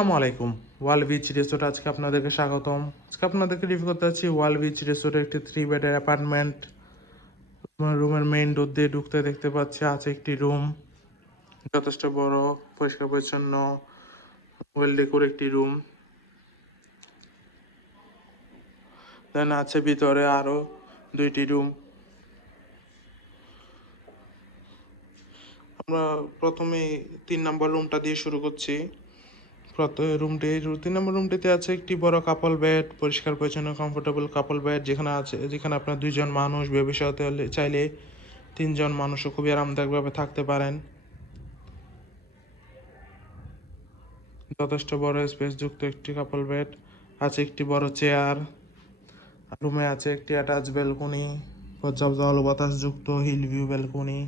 আসসালামু আলাইকুম। ওয়াল beach resort আজকে আপনাদেরকে স্বাগতম। আজকে আপনাদেরকে রিভিউ করতে যাচ্ছি ওয়াল বিচ রিসোর্টের একটি 3 বেডের অ্যাপার্টমেন্ট। রুমের মেইন ডোর দিয়ে ঢুকতে দেখতে পাচ্ছি আছে একটি রুম, যথেষ্ট বড়, পরিষ্কার পরিচ্ছন্ন, ওয়েল ডেকোর একটি রুম। দেন আছে ভিতরে আরো 2টি রুম। আমরা প্রথমে 3 নম্বর রুমটা দিয়ে শুরু করছি। তিন নম্বর রুমটিতে আছে একটি বড় কাপল বেড, পরিষ্কার পরিচ্ছন্ন কমফোর্টেবল কাপল বেড, যেখানে আপনার 2জন মানুষ বেবি সহ চাইলে 3জন মানুষও খুবই আরামদায়কভাবে থাকতে পারেন। যথেষ্ট বড় স্পেস যুক্ত একটি কাপল বেড, আছে একটি বড় চেয়ার। রুমে আছে একটি অ্যাটাচ ব্যালকনি, পর্যাপ্ত আলো বাতাস যুক্ত হিল ভিউ ব্যালকনি।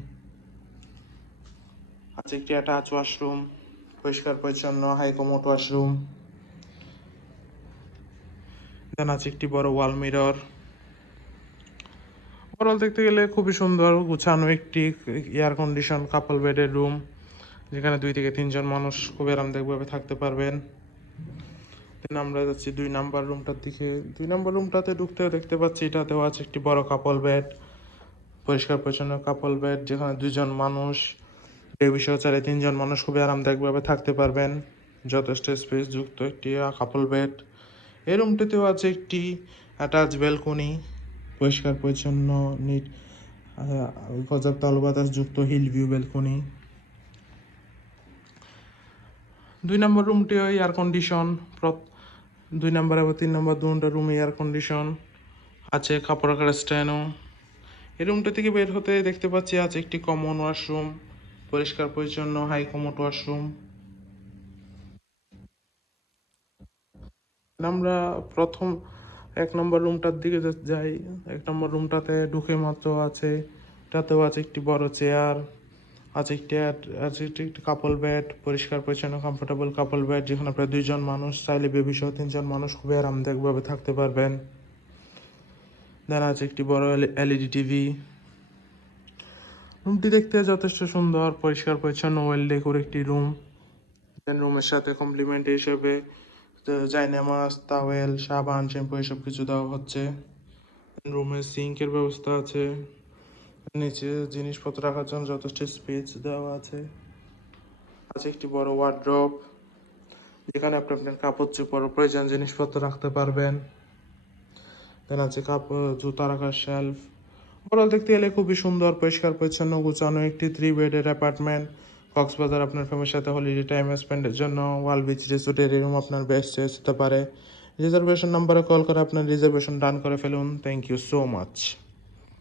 আছে একটি অ্যাটাচ ওয়াশরুম, পরিষ্কার পরিচ্ছন্ন হাই কমোড ওয়াশরুম। দেন আছে একটি বড় ওয়াল মিরর। ওভারঅল দেখতে গেলে খুবই সুন্দর গুছানো একটি এয়ার কন্ডিশন কাপল বেডের রুম, যেখানে 2 থেকে 3জন মানুষ খুব আরামদায়কভাবে থাকতে পারবেন। দেন আমরা যাচ্ছি 2 নাম্বার রুমটার দিকে। 2 নাম্বার রুমটাতে ঢুকতেও দেখতে পাচ্ছি এটাতেও আছে একটি বড় কাপল বেড, পরিষ্কার পরিচ্ছন্ন কাপল বেড, যেখানে 2জন মানুষ বেবি সহ 3জন মানুষ খুবই আরামদায়কভাবে থাকতে পারবেন। যথেষ্ট স্পেস যুক্ত একটি কাপল বেড। এই রুমটিতেও আছে একটি অ্যাটাচ ব্যালকনি, পরিষ্কার পরিচ্ছন্ন নিট, পর্যাপ্ত আলো বাতাস যুক্ত হিল ভিউ ব্যালকনি। 2 নম্বর রুমটিও এয়ার কন্ডিশন। 2 নম্বর এবং 3 নম্বর দুটো রুমে এয়ার কন্ডিশন, আছে কাপড় রাখার স্ট্যান্ডও। এই রুমটা থেকে বের হতে দেখতে পাচ্ছি আছে একটি কমন ওয়াশরুম, পরিষ্কার পরিচ্ছন্ন হাই কমোড ওয়াশরুম। আমরা প্রথম 1 নম্বর রুমটার দিকে যাই। 1 নম্বর রুমটাতে ঢুকে মাত্র আছে, এটাতেও আছে একটি বড় চেয়ার, আছে একটি কাপল বেড, পরিষ্কার পরিচ্ছন্ন কমফোর্টেবল কাপল বেড, যেখানে প্রায় 2জন মানুষ চাইলে বেবি সহ 3জন মানুষ খুবই আরামদায়কভাবে থাকতে পারবেন। দেন আছে একটি বড় এলইডি টিভি। রুমটি দেখতে যথেষ্ট সুন্দর, পরিষ্কার পরিচ্ছন্ন ওয়েল ডেকোর একটি রুম। দেন রুমের সাথে কমপ্লিমেন্ট হিসেবে জায়নামাজ, তাওয়েল, সাবান, শ্যাম্পু এসব কিছু দেওয়া হচ্ছে। রুমে সিঙ্কের ব্যবস্থা আছে, নিচে জিনিসপত্র রাখার জন্য যথেষ্ট স্পেস দেওয়া আছে। আছে একটি বড় ওয়ার্ড্রপ, যেখানে আপনি আপনার কাপড় চোপড় প্রয়োজন জিনিসপত্র রাখতে পারবেন। দেন আছে জুতা রাখার শেলফ। ওভারঅল দেখতে গেলে খুবই সুন্দর, পরিষ্কার পরিচ্ছন্ন গুছানো একটি 3 বেডের অ্যাপার্টমেন্ট। কক্সবাজার আপনার ফ্যামিলির সাথে হলিডে টাইম স্পেন্ডের জন্য ওয়াল বিচ রিসোর্টের এই রুম আপনার বেস্ট চয়েস হতে পারে। রিজার্ভেশন নাম্বারে কল করে আপনার রিজার্ভেশন ডান করে ফেলুন। Thank you so much.